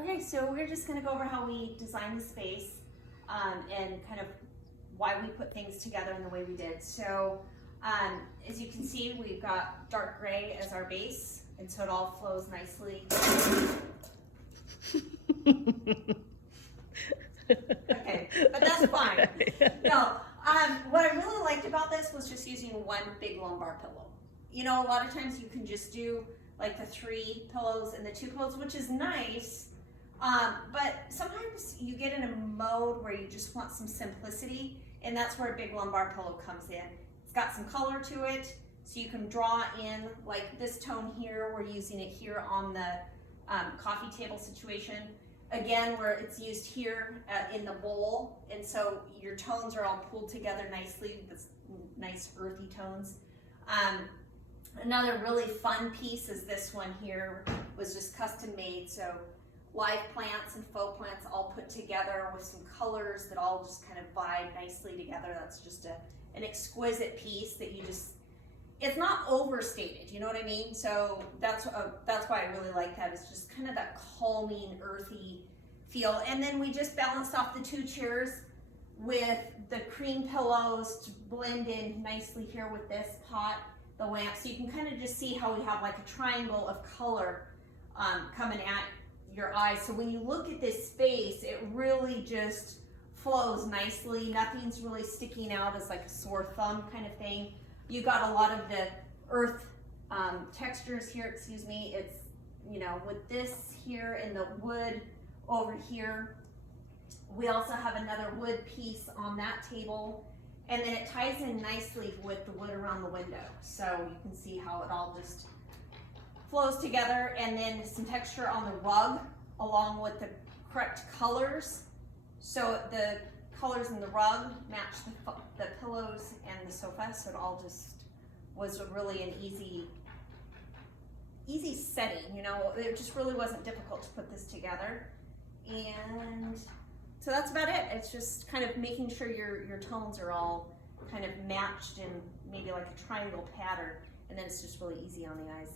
Okay, so we're just gonna go over how we design the space and kind of why we put things together in the way we did. So as you can see, we've got dark gray as our base, and so it all flows nicely. Okay, but that's fine. No, what I really liked about this was just using one big lumbar pillow. You know, a lot of times you can just do like the 3 pillows and the 2 pillows, which is nice. But sometimes you get in a mode where you just want some simplicity, and that's where a big lumbar pillow comes in. It's got some color to it, so you can draw in like this tone here. We're using it here on the coffee table situation. Again, where it's used here in the bowl, and so your tones are all pulled together nicely, this nice earthy tones. Another really fun piece is this one here, was just custom made, so live plants and faux plants all put together with some colors that all just kind of vibe nicely together. That's just an exquisite piece that you just, it's not overstated, you know what I mean? So that's why I really like that. It's just kind of that calming, earthy feel. And then we just balanced off the 2 chairs with the cream pillows to blend in nicely here with this pot, the lamp. So you can kind of just see how we have like a triangle of color coming at your eyes. So when you look at this space, it really just flows nicely. Nothing's really sticking out as like a sore thumb kind of thing. You got a lot of the earth textures here, excuse me. It's, you know, with this here and the wood over here. We also have another wood piece on that table, and then it ties in nicely with the wood around the window. So you can see how it all just flows together, and then some texture on the rug along with the correct colors. So the colors in the rug match the pillows and the sofa, so it all just was really an easy setting, you know. It just really wasn't difficult to put this together. And so that's about it. It's just kind of making sure your tones are all kind of matched in maybe like a triangle pattern, and then it's just really easy on the eyes.